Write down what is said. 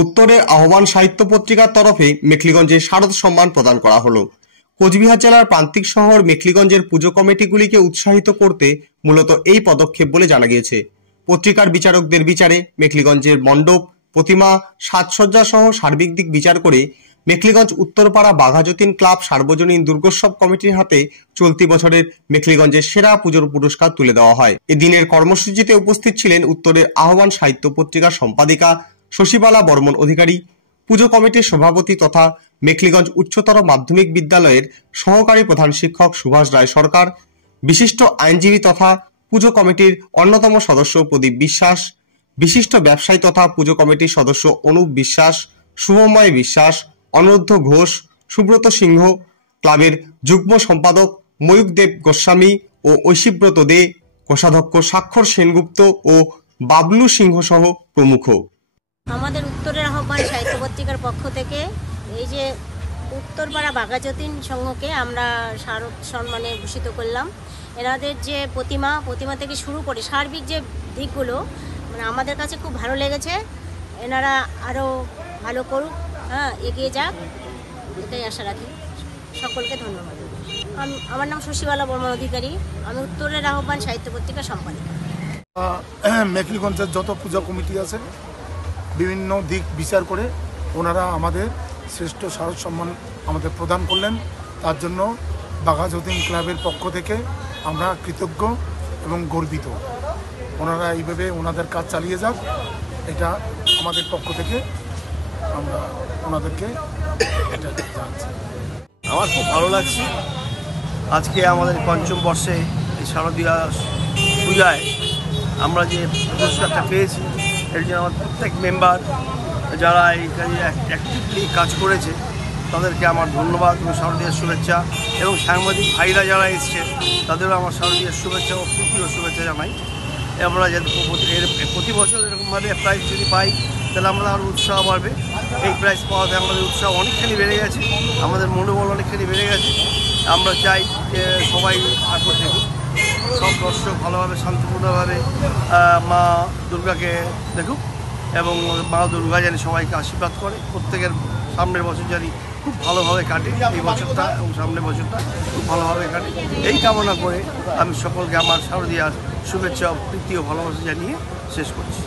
উত্তরের আহ্বান সাহিত্য পত্রিকার তরফে মেখলিগঞ্জে শারদ সম্মান প্রদান করা হলো। কোচবিহার জেলার প্রান্তিক শহর মেখলিগঞ্জের পুজো কমিটিগুলিকে উৎসাহিত করতে মূলত এই পদক্ষেপ বলে জানা গিয়েছে। পত্রিকার বিচারকদের বিচারে মেখলিগঞ্জের মণ্ডপ, প্রতিমা, সাজসজ্জা সহ সার্বিক দিক বিচার করে মেখলিগঞ্জ উত্তরপাড়া বাঘাযতীন ক্লাব সার্বজনীন দুর্গোৎসব কমিটির হাতে চলতি বছরের মেখলিগঞ্জের সেরা পুজোর পুরস্কার তুলে দেওয়া হয়। এদিনের কর্মসূচিতে উপস্থিত ছিলেন উত্তরের আহ্বান সাহিত্য পত্রিকার সম্পাদিকা শশীবালা বর্মন অধিকারী, পুজো কমিটির সভাপতি তথা মেখলিগঞ্জ উচ্চতর মাধ্যমিক বিদ্যালয়ের সহকারী প্রধান শিক্ষক সুভাষ রায় সরকার, বিশিষ্ট আইনজীবী তথা পুজো কমিটির অন্যতম সদস্য প্রদীপ বিশ্বাস, বিশিষ্ট ব্যবসায়ী তথা পুজো কমিটির সদস্য অনুপ বিশ্বাস, শুভময় বিশ্বাস, অনিরুদ্ধ ঘোষ, সুব্রত সিংহ, ক্লাবের যুগ্ম সম্পাদক ময়ূকদেব গোস্বামী ও ঐশীব্রত দে, কোষাধ্যক্ষ স্বাক্ষর সেনগুপ্ত ও বাবলু সিংহ সহ প্রমুখ। আমাদের উত্তরের আহ্বান সাহিত্য পত্রিকার পক্ষ থেকে এই যে উত্তরপাড়া বাঘাযতীন সংঘকে আমরা শারদ সম্মানে ভূষিত করলাম। এনাদের যে প্রতিমা থেকে শুরু করে সার্বিক যে দিকগুলো মানে আমাদের কাছে খুব ভালো লেগেছে। এনারা আরও ভালো করুক, এগিয়ে যাক, এটাই আশা রাখি। সকলকে ধন্যবাদ। আমার নাম শশীবালা বর্মন অধিকারী, আমি উত্তরের আহ্বান সাহিত্য পত্রিকার সম্পাদিকা। মেখলিগঞ্জের যত পূজা কমিটি আছে বিভিন্ন দিক বিচার করে ওনারা আমাদের শ্রেষ্ঠ শারদ সম্মান আমাদের প্রদান করলেন। তার জন্য বাঘাযতীন ক্লাবের পক্ষ থেকে আমরা কৃতজ্ঞ এবং গর্বিত। ওনারা এইভাবে ওনাদের কাজ চালিয়ে যাক, এটা আমাদের পক্ষ থেকে আমরা ওনাদেরকে এটা জানাচ্ছি। আমার খুব ভালো লাগছে আজকে আমাদের পঞ্চম বর্ষে এই শারদীয়া পূজায় আমরা যে পুরস্কারটা পেয়েছি এর জন্য আমার প্রত্যেক মেম্বার যারা এই কাজে অ্যাক্টিভলি কাজ করেছে তাদেরকে আমার ধন্যবাদ এবং শারদীয়ার শুভেচ্ছা, এবং সাংবাদিক ভাইরা যারা এসছে তাদেরও আমার শারদীয়ার শুভেচ্ছা ও প্রীতি ও শুভেচ্ছা জানাই। আমরা যাতে প্রতি বছর এরকমভাবে প্রাইজ যদি পাই তাহলে আমাদের আরও উৎসাহ বাড়বে। এই প্রাইজ পাওয়াতে আমাদের উৎসাহ অনেকখানি বেড়ে গেছে, আমাদের মনোবল অনেকখানি বেড়ে গেছে। আমরা চাই যে সবাই ঠাকুর দেখুক, সব দর্শক ভালোভাবে শান্তিপূর্ণভাবে মা দুর্গাকে দেখুক এবং মা দুর্গা যেন সবাইকে আশীর্বাদ করে। প্রত্যেকের সামনের বছর জানি খুব ভালোভাবে কাটে, এই বছরটা এবং সামনের বছরটা খুব ভালোভাবে কাটে, এই কামনা করে আমি সকলকে আমার শারদীয়ার শুভেচ্ছা, প্রীতি ও ভালোবাসা জানিয়ে শেষ করছি।